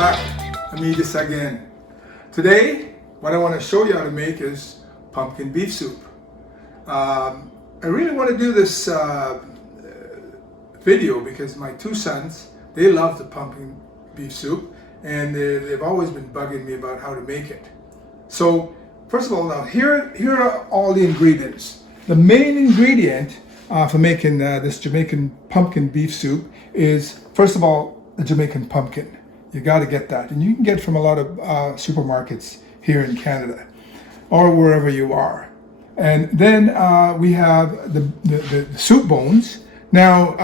back. Me this again. Today, what I want to show you how to make is pumpkin beef soup. I really want to do this video because my two sons, they love the pumpkin beef soup, and they've always been bugging me about how to make it. So, first of all, now here are all the ingredients. The main ingredient for making this Jamaican pumpkin beef soup is, first of all, the Jamaican pumpkin. You got to get that, and you can get it from a lot of supermarkets here in Canada or wherever you are. And then we have the soup bones. Now,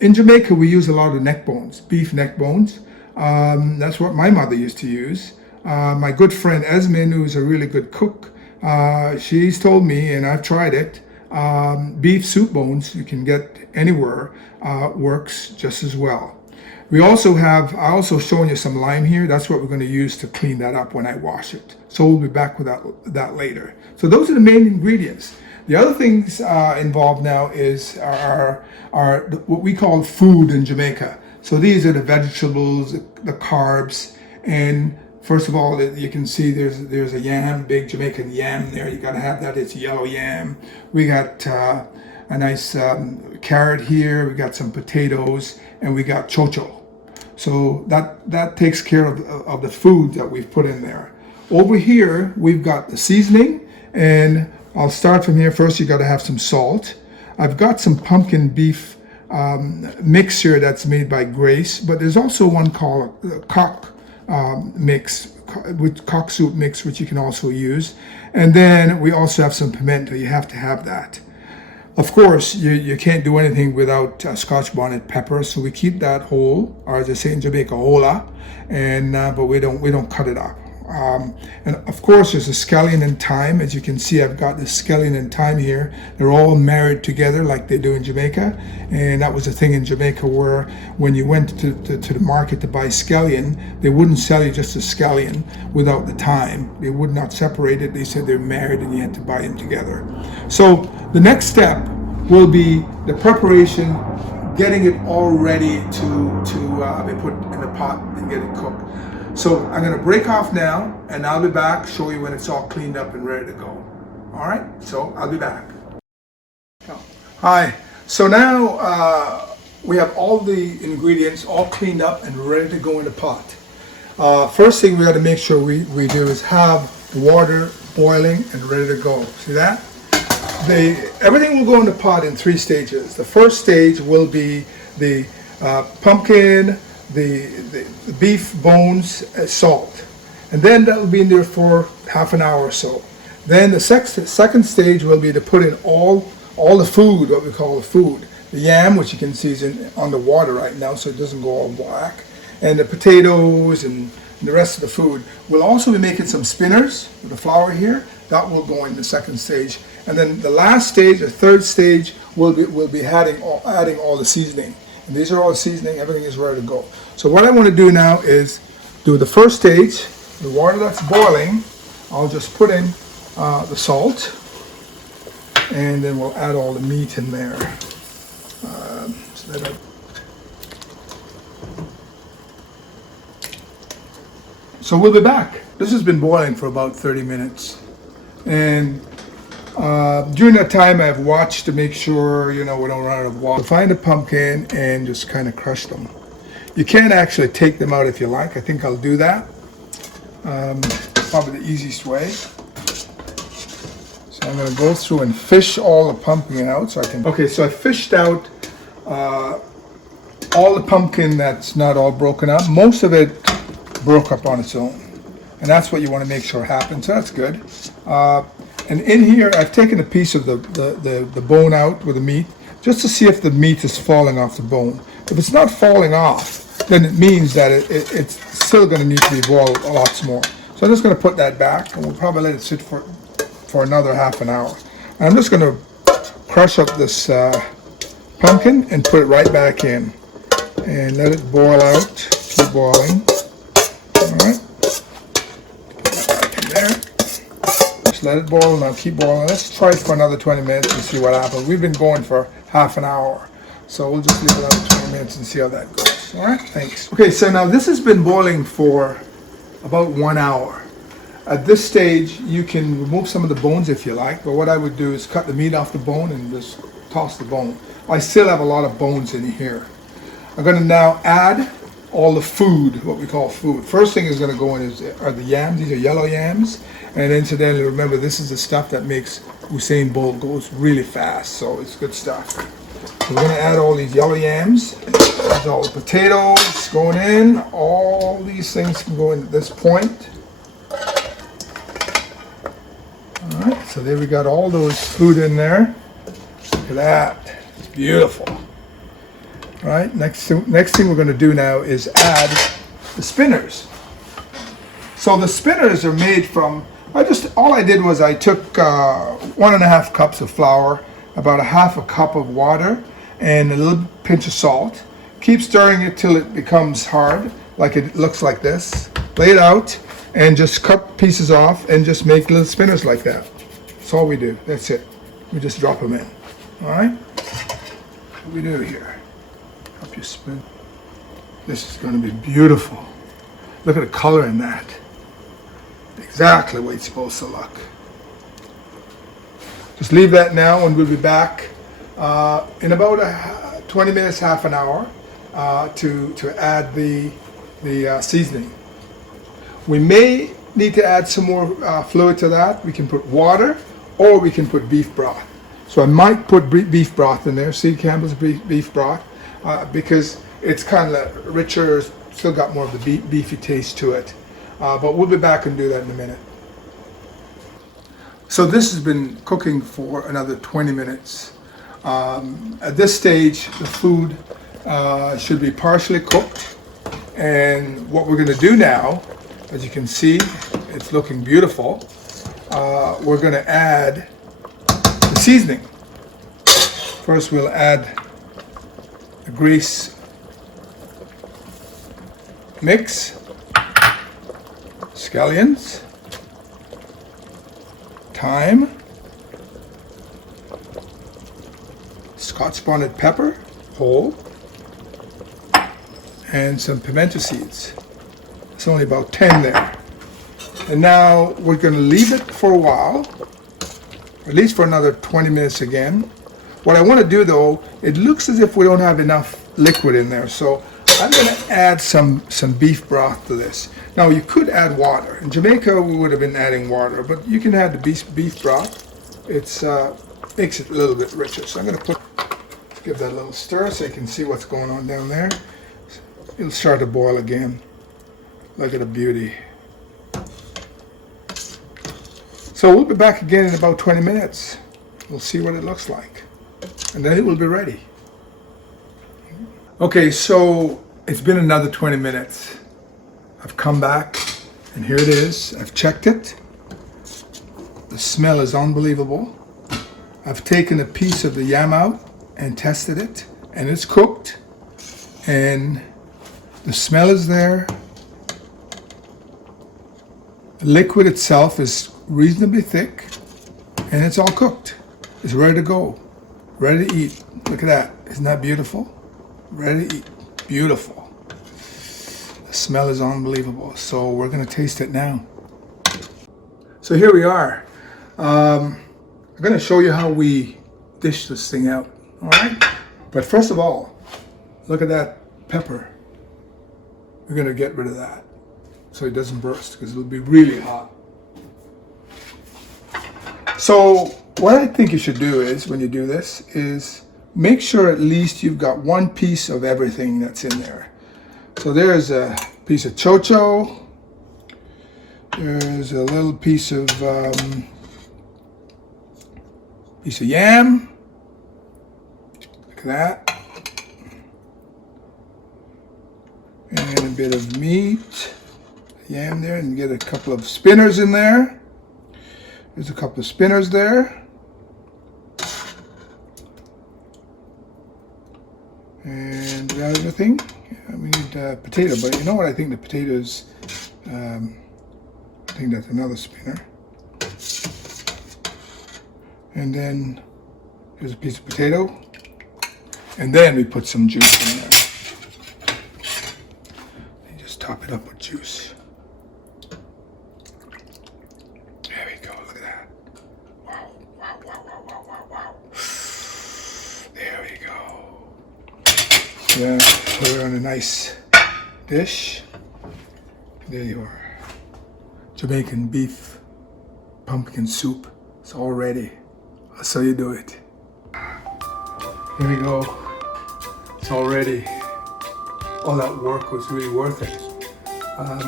in Jamaica, we use a lot of neck bones, beef neck bones. That's what my mother used to use. My good friend Esmond, who's a really good cook, she's told me, and I've tried it, beef soup bones you can get anywhere, works just as well. We also have, I also shown you some lime here. That's what we're going to use to clean that up when I wash it. So we'll be back with that later. So those are the main ingredients. The other things involved now is are what we call food in Jamaica. So these are the vegetables, the carbs, and first of all, you can see there's a yam, big Jamaican yam there. You got to have that. It's yellow yam. We got a nice carrot here. We got some potatoes, and we got Cho Cho. So that takes care of the food that we've put in there. Over here, we've got the seasoning, and I'll start from here. First, you got to have some salt. I've got some pumpkin beef mixture that's made by Grace, but there's also one called cock mix, with cock soup mix, which you can also use. And then we also have some pimento. You have to have that. Of course, you can't do anything without scotch bonnet pepper, so we keep that whole, or as they say in Jamaica, hola, and but we don't cut it up. And of course, there's a scallion and thyme. As you can see, I've got the scallion and thyme here. They're all married together like they do in Jamaica, and that was a thing in Jamaica where when you went to the market to buy scallion, they wouldn't sell you just a scallion without the thyme. They would not separate it. They said they're married and you had to buy them together. So the next step will be the preparation, getting it all ready to be put in the pot and get it cooked. So I'm going to break off now, and I'll be back, show you when it's all cleaned up and ready to go. All right, so I'll be back. Hi, so now we have all the ingredients all cleaned up and ready to go in the pot. First thing we got to make sure we do is have the water boiling and ready to go. See that? Everything will go in the pot in 3 stages. The first stage will be the pumpkin, the beef bones, salt, and then that will be in there for half an hour or so. Then the second stage will be to put in all the food, what we call the food, the yam, which you can see is on the water right now, so it doesn't go all black, and the potatoes and the rest of the food. We'll also be making some spinners with the flour here. That will go in the second stage, and then the last stage, the third stage, we'll be adding all the seasoning. And these are all seasoning, everything is ready to go. So what I want to do now is do the first stage, the water that's boiling, I'll just put in the salt, and then we'll add all the meat in there. So we'll be back. This has been boiling for about 30 minutes. And during that time, I've watched to make sure, we don't run out of water. Find a pumpkin and just kind of crush them. You can actually take them out if you like. I think I'll do that. Probably the easiest way. So I'm going to go through and fish all the pumpkin out so I can. Okay, so I fished out all the pumpkin that's not all broken up. Most of it broke up on its own, and that's what you want to make sure happens. So that's good. And in here, I've taken a piece of the bone out with the meat, just to see if the meat is falling off the bone. If it's not falling off, then it means that it's still going to need to be boiled a lot more. So I'm just going to put that back, and we'll probably let it sit for another half an hour. And I'm just going to crush up this pumpkin and put it right back in. And let it boil out, keep boiling. All right. Just let it boil now, keep boiling. Let's try it for another 20 minutes and see what happens. We've been going for half an hour, so we'll just leave it another 20 minutes and see how that goes. All right, thanks. Okay, so now this has been boiling for about 1 hour. At this stage, you can remove some of the bones if you like, but what I would do is cut the meat off the bone and just toss the bone. I still have a lot of bones in here. I'm going to now add all the food, what we call food. First thing is going to go in are the yams. These are yellow yams. And incidentally, remember, this is the stuff that makes Usain Bolt goes really fast, so it's good stuff. So we're going to add all these yellow yams. There's all the potatoes going in. All these things can go in at this point. All right, so there we got all those food in there. Look at that. It's beautiful. All right, next thing we're going to do now is add the spinners. So the spinners are made from, all I did was I took 1.5 cups of flour, about 1/2 cup of water, and a little pinch of salt. Keep stirring it till it becomes hard, like it looks like this. Lay it out and just cut pieces off and just make little spinners like that. That's all we do. That's it. We just drop them in. All right? What we do here. Help you spin. This is going to be beautiful. Look at the color in that. Exactly the way it's supposed to look. Just leave that now and we'll be back in about 20 minutes, half an hour to add the seasoning. We may need to add some more fluid to that. We can put water or we can put beef broth. So I might put beef broth in there, see Campbell's beef broth, because it's kind of richer, still got more of the beefy taste to it. But we'll be back and do that in a minute. So this has been cooking for another 20 minutes. At this stage, the food should be partially cooked. And what we're going to do now, as you can see, it's looking beautiful. We're going to add the seasoning. First, we'll add the grease mix, scallions, thyme, scotch bonnet pepper, whole, and some pimento seeds. It's only about 10 there. And now we're going to leave it for a while, at least for another 20 minutes again. What I want to do though, it looks as if we don't have enough liquid in there, so I'm going to add some beef broth to this. Now you could add water. In Jamaica we would have been adding water, but you can add the beef broth. It's makes it a little bit richer. So I'm going to give that a little stir so you can see what's going on down there. It'll start to boil again. Look at the beauty. So we'll be back again in about 20 minutes. We'll see what it looks like. And then it will be ready. Okay, so it's been another 20 minutes. I've come back and here it is. I've checked it. The smell is unbelievable. I've taken a piece of the yam out and tested it, and it's cooked. And the smell is there. The liquid itself is reasonably thick, and it's all cooked. It's ready to go, ready to eat. Look at that. Isn't that beautiful? Ready to eat. Beautiful. The smell is unbelievable. So we're going to taste it now. So here we are. I'm going to show you how we dish this thing out. All right? But first of all, look at that pepper. We're going to get rid of that so it doesn't burst because it'll be really hot. So what I think you should do is, when you do this, is make sure at least you've got one piece of everything that's in there. So there's a piece of Cho Cho. There's a little piece of yam. Look at that. And a bit of meat. Yam there, and get a couple of spinners in there. There's a couple of spinners there. And the other thing, we need potato, but you know what? I think the potatoes, I think that's another spinner. And then here's a piece of potato. And then we put some juice in there. top it up with juice. There we go, look at that. Wow, wow, wow, wow, wow, wow, wow. There we go. Yeah, put it on a nice dish. There you are. Jamaican beef pumpkin soup. It's all ready. I'll show you do it. Here we go. It's all ready. All that work was really worth it. I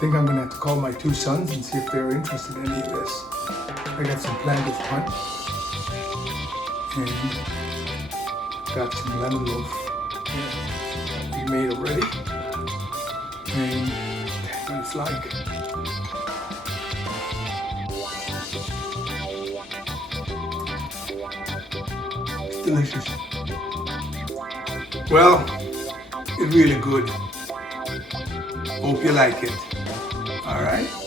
think I'm gonna have to call my two sons and see if they're interested in any of this. I got some planned with punch and got some lemon loaf we made already. And that's what it's like. It's delicious. Well, it's really good. Hope you like it. All right.